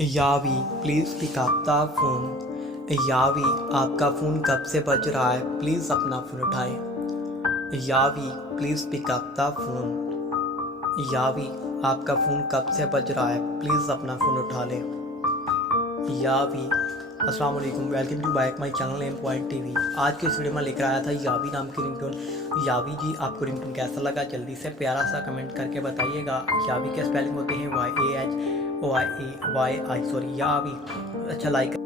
यावी please pick up the phone. Yavi आपका phone कब से बज रहा है, प्लीज़ अपना फ़ोन उठाएं। Yavi please pick up the phone. Yavi आपका फ़ोन कब से बज रहा है, प्लीज़ अपना फ़ोन उठा लें। यावी अस्सलाम वालेकुम, welcome to back my channel M point TV. आज की इस वीडियो में लेकर आया था यावी नाम की रिंगटोन। यावी जी आपको रिंगटोन कैसा लगा, जल्दी से प्यारा सा कमेंट करके बताइएगा। यावी के स्पेलिंग होते हैं YAHOYI, सॉरी यावी। अच्छा लाइक